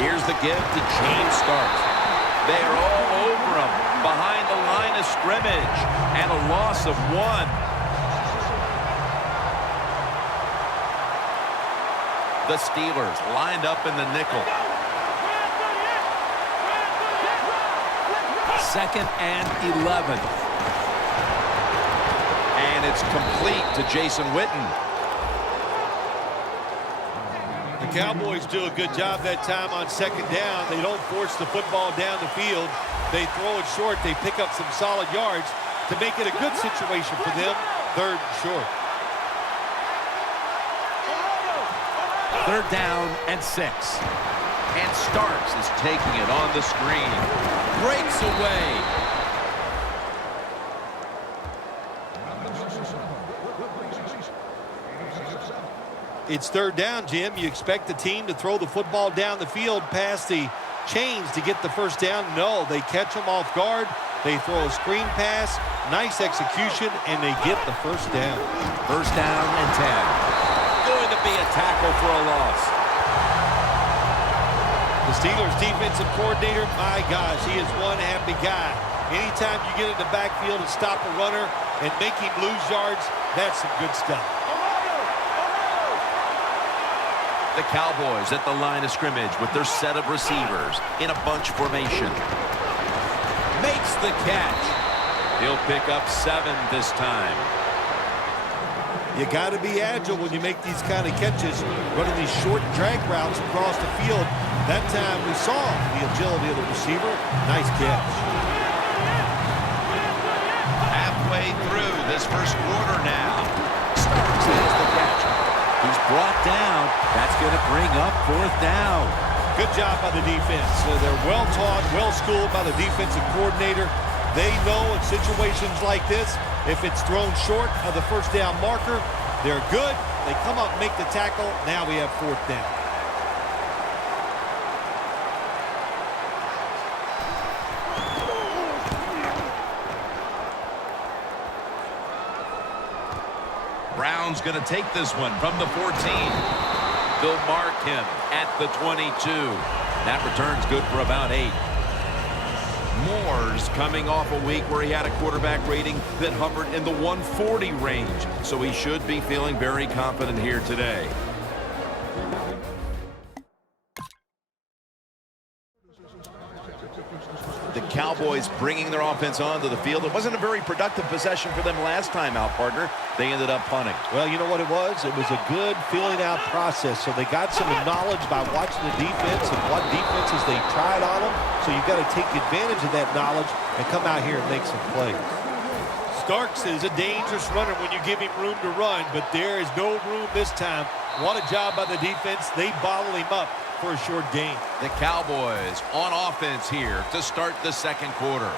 Here's the give to James Starks. They are all over him behind the line of scrimmage, and a loss of 1. The Steelers lined up in the nickel. 2nd and 11. And it's complete to Jason Witten. The Cowboys do a good job that time on 2nd down. They don't force the football down the field. They throw it short. They pick up some solid yards to make it a good situation for them. 3rd and short. 3rd down and 6. And Starks is taking it on the screen. Breaks away. It's 3rd down, Jim. You expect the team to throw the football down the field past the chains to get the 1st down. No, they catch them off guard. They throw a screen pass. Nice execution, and they get the 1st down. 1st down and 10. Going to be a tackle for a loss. The Steelers defensive coordinator, my gosh, he is one happy guy. Anytime you get in the backfield and stop a runner and make him lose yards, that's some good stuff. The Cowboys at the line of scrimmage with their set of receivers in a bunch formation. Makes the catch. He'll pick up 7 this time. You got to be agile when you make these kind of catches, running these short drag routes across the field. That time we saw the agility of the receiver. Nice catch. Halfway through this 1st quarter now. Starks has the catch. He's brought down. That's going to bring up 4th down. Good job by the defense. They're well-taught, well-schooled by the defensive coordinator. They know in situations like this, if it's thrown short of the 1st down marker, they're good. They come up and make the tackle. Now we have 4th down. Brown's going to take this one from the 14. They'll mark him at the 22. That return's good for about 8. Moore's coming off a week where he had a quarterback rating that hovered in the 140 range, so he should be feeling very confident here today. The Cowboys bringing their offense onto the field. It wasn't a very productive possession for them last time out, partner. They ended up punting. Well, you know what it was? It was a good filling out process. So they got some knowledge by watching the defense and what defenses they tried on them. So you've got to take advantage of that knowledge and come out here and make some plays. Starks is a dangerous runner when you give him room to run, but there is no room this time. What a job by the defense. They bottle him up for a short gain. The Cowboys on offense here to start the 2nd quarter.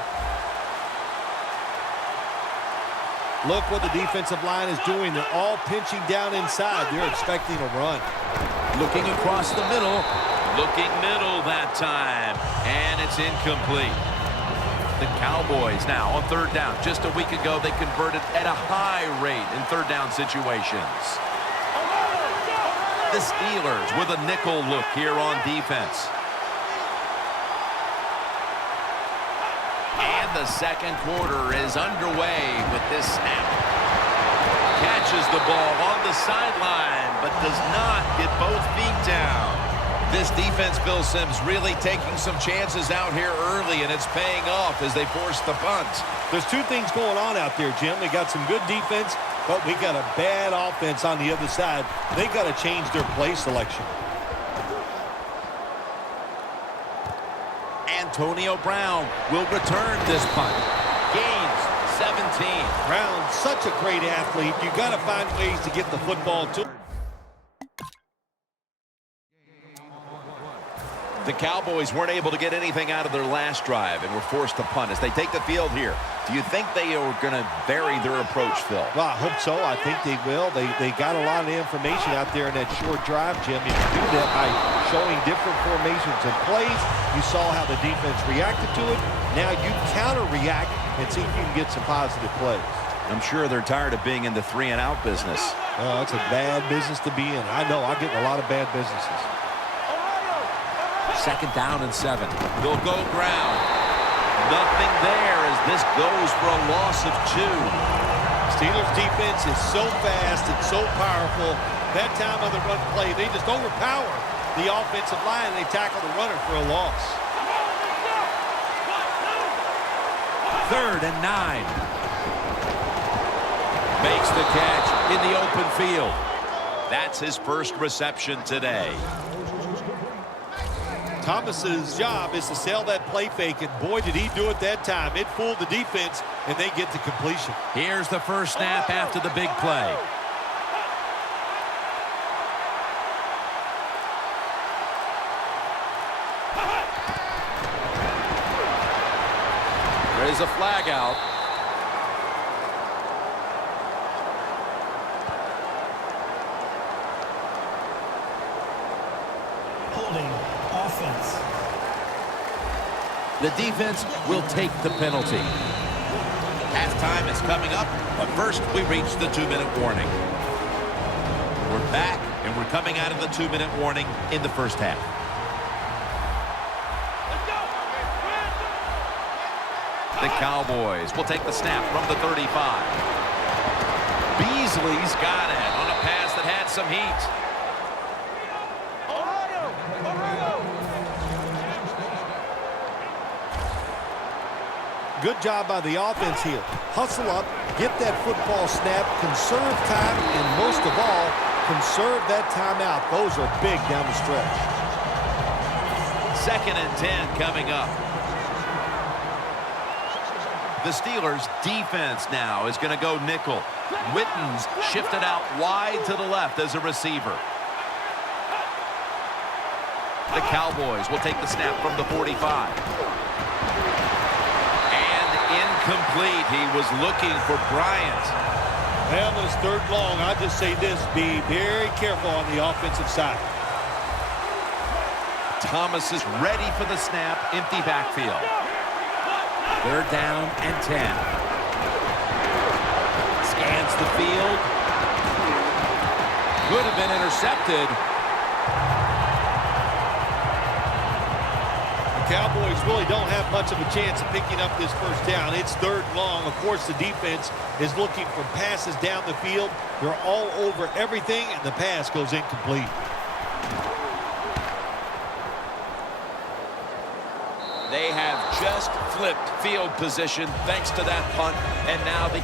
Look what the defensive line is doing. They're all pinching down inside. They're expecting a run. Looking across the middle. Looking middle that time. And it's incomplete. The Cowboys now on 3rd down. Just a week ago, they converted at a high rate in 3rd down situations. The Steelers with a nickel look here on defense. And the 2nd quarter is underway with this snap. Catches the ball on the sideline, but does not get both feet down. This defense, Bill Sims, really taking some chances out here early, and it's paying off as they force the punt. There's 2 things going on out there, Jim. They got some good defense, but we got a bad offense on the other side. They got to change their play selection. Antonio Brown will return this punt. Gains 17. Brown, such a great athlete. You got to find ways to get the football to him. The Cowboys weren't able to get anything out of their last drive and were forced to punt as they take the field here. Do you think they are going to vary their approach, Phil? Well, I hope so. I think they will. They got a lot of information out there in that short drive, Jim. You can do that by showing different formations and plays. You saw how the defense reacted to it. Now you counter-react and see if you can get some positive plays. I'm sure they're tired of being in the 3-and-out business. Oh, it's a bad business to be in. I know. I get in a lot of bad businesses. 2nd down and 7. They'll go ground. Nothing there as this goes for a loss of 2. Steelers defense is so fast and so powerful. That time on the run play, they just overpower the offensive line, and they tackle the runner for a loss. 3rd and 9. Makes the catch in the open field. That's his first reception today. Thomas's job is to sell that play fake, and boy, did he do it that time. It fooled the defense, and they get to completion. Here's the first snap after the big play. There's a flag out. Holding offense. The defense will take the penalty. Halftime is coming up, but first we reach the 2-minute warning. We're back, and we're coming out of the 2-minute warning in the first half. The Cowboys will take the snap from the 35. Beasley's got it on a pass that had some heat. Good job by the offense here. Hustle up, get that football snap, conserve time, and most of all, conserve that timeout. Those are big down the stretch. 2nd and 10 coming up. The Steelers' defense now is going to go nickel. Witten's shifted out wide to the left as a receiver. The Cowboys will take the snap from the 45. Incomplete. He was looking for Bryant. Well, this 3rd long, I'll just say this, be very careful on the offensive side. Thomas is ready for the snap. Empty backfield. 3rd down and 10. Scans the field. Could have been intercepted. Cowboys really don't have much of a chance of picking up this first down. It's 3rd long. Of course, the defense is looking for passes down the field. They're all over everything, and the pass goes incomplete. They have just flipped field position thanks to that punt, and now the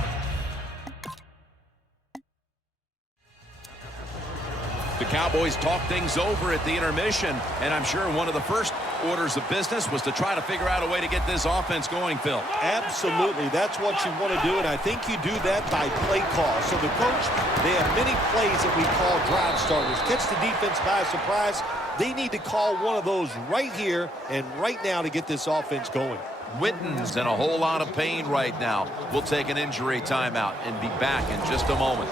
Cowboys talk things over at the intermission, and I'm sure one of the first orders of business was to try to figure out a way to get this offense going, Phil. Absolutely. That's what you want to do, and I think you do that by play call. So the coach, they have many plays that we call drive starters. Catch the defense by surprise. They need to call one of those right here and right now to get this offense going. Witten's in a whole lot of pain right now. We'll take an injury timeout and be back in just a moment.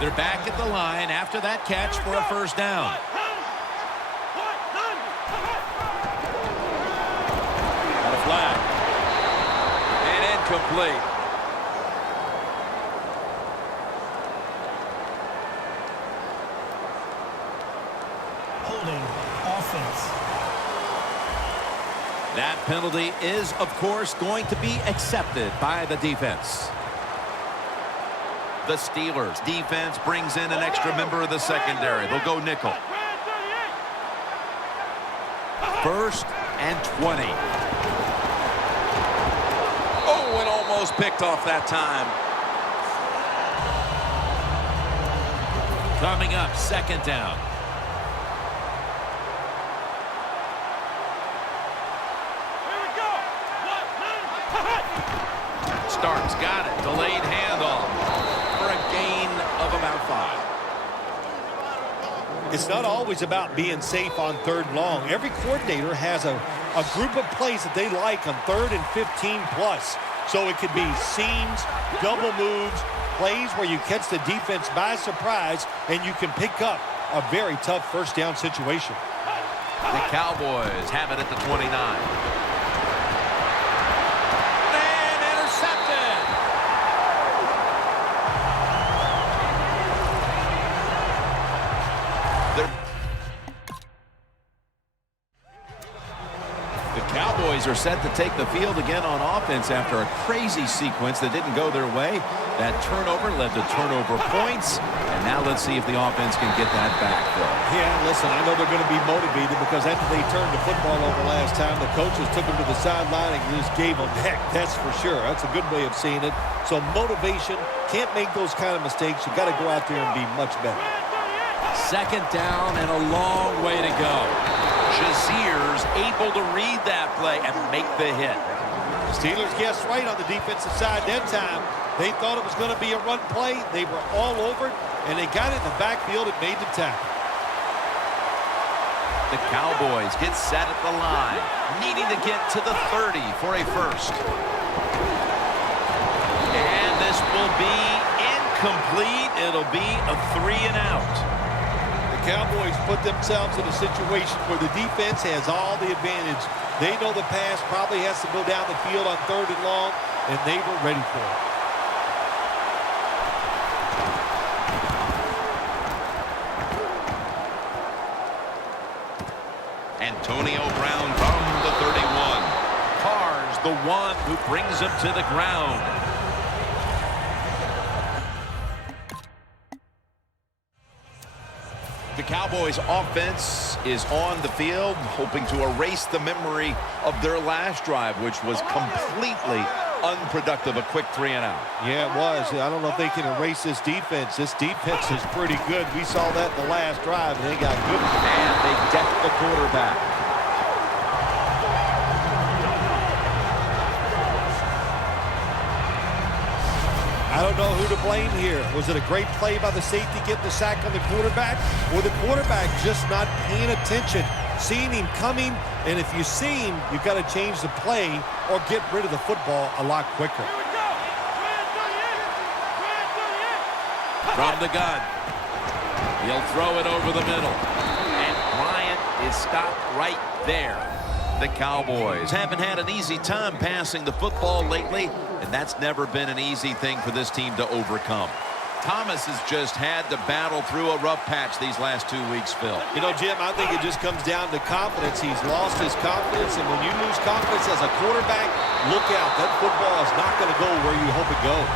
They're back at the line after that catch for a first down. Got a flag. And incomplete. Holding offense. That penalty is, of course, going to be accepted by the defense. The Steelers defense brings in an extra member of the secondary. They'll go nickel. 1st and 20. Oh, and almost picked off that time. Coming up, 2nd down. Starks got it. Delayed handoff for a gain of about 5. It's not always about being safe on 3rd long. Every coordinator has a group of plays that they like on 3rd and 15 plus. So it could be seams, double moves, plays where you catch the defense by surprise and you can pick up a very tough first down situation. The Cowboys have it at the 29. And intercepted. Cowboys are set to take the field again on offense after a crazy sequence that didn't go their way. That turnover led to turnover points. And now let's see if the offense can get that back, Phil. Yeah, listen, I know they're going to be motivated because after they turned the football over last time, the coaches took them to the sideline and just gave them heck. That's for sure. That's a good way of seeing it. So motivation, can't make those kind of mistakes. You got to go out there and be much better. Second down and a long way to go. Shazier's able to read that play and make the hit. Steelers guessed right on the defensive side that time. They thought it was going to be a run play. They were all over it, and they got it in the backfield and made the tackle. The Cowboys get set at the line, needing to get to the 30 for a first. And this will be incomplete. It'll be a 3-and-out. The Cowboys put themselves in a situation where the defense has all the advantage. They know the pass probably has to go down the field on 3rd and long, and they were ready for it. Antonio Brown from the 31. Carr's the one who brings him to the ground. The Cowboys offense is on the field, hoping to erase the memory of their last drive, which was completely unproductive, a quick 3-and-out. Yeah, it was. I don't know if they can erase this defense. This defense is pretty good. We saw that in the last drive, and they got good. And they decked the quarterback. I don't know who to blame here. Was it a great play by the safety getting the sack on the quarterback, or the quarterback just not paying attention, seeing him coming? And if you see him, you've got to change the play or get rid of the football a lot quicker. From the gun. He'll throw it over the middle. And Bryant is stopped right there. The Cowboys haven't had an easy time passing the football lately, and that's never been an easy thing for this team to overcome. Thomas has just had to battle through a rough patch these last 2 weeks, Phil. You know, Jim, I think it just comes down to confidence. He's lost his confidence, and when you lose confidence as a quarterback, look out. That football is not going to go where you hope it goes.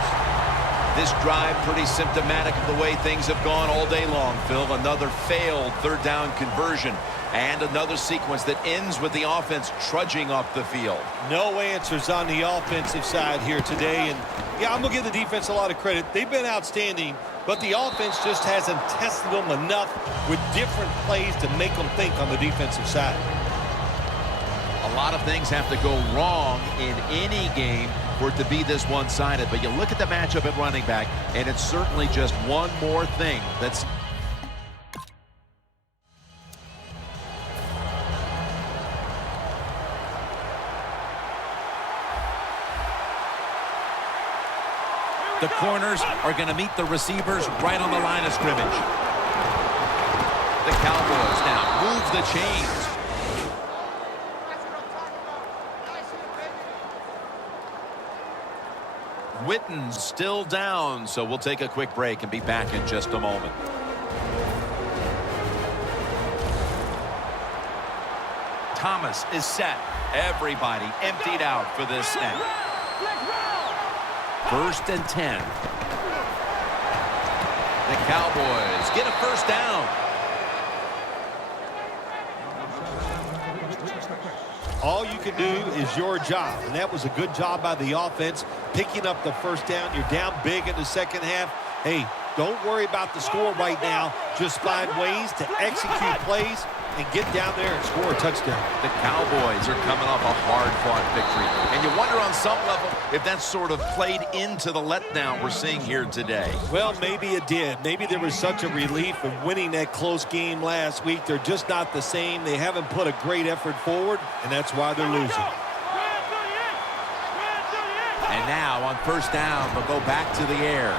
This drive pretty symptomatic of the way things have gone all day long, Phil. Another failed 3rd down conversion. And another sequence that ends with the offense trudging off the field. No answers on the offensive side here today. And, yeah, I'm going to give the defense a lot of credit. They've been outstanding, but the offense just hasn't tested them enough with different plays to make them think on the defensive side. A lot of things have to go wrong in any game for it to be this one-sided. But you look at the matchup at running back, and it's certainly just one more thing that's... The corners are going to meet the receivers right on the line of scrimmage. The Cowboys now move the chains. Witten's still down, so we'll take a quick break and be back in just a moment. Thomas is set. Everybody emptied out for this snap. 1st and 10. The Cowboys get a first down. All you can do is your job, and that was a good job by the offense, picking up the first down. You're down big in the second half. Hey, don't worry about the score right now. Just find ways to execute plays and get down there and score a touchdown. The Cowboys are coming off a hard-fought victory, and you wonder on some level if that's sort of played into the letdown we're seeing here today. Well, maybe it did. Maybe there was such a relief of winning that close game last week. They're just not the same. They haven't put a great effort forward, and that's why they're losing. And now on first down, they'll go back to the air.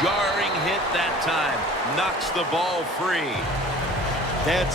Jarring hit that time. Knocks the ball free. That's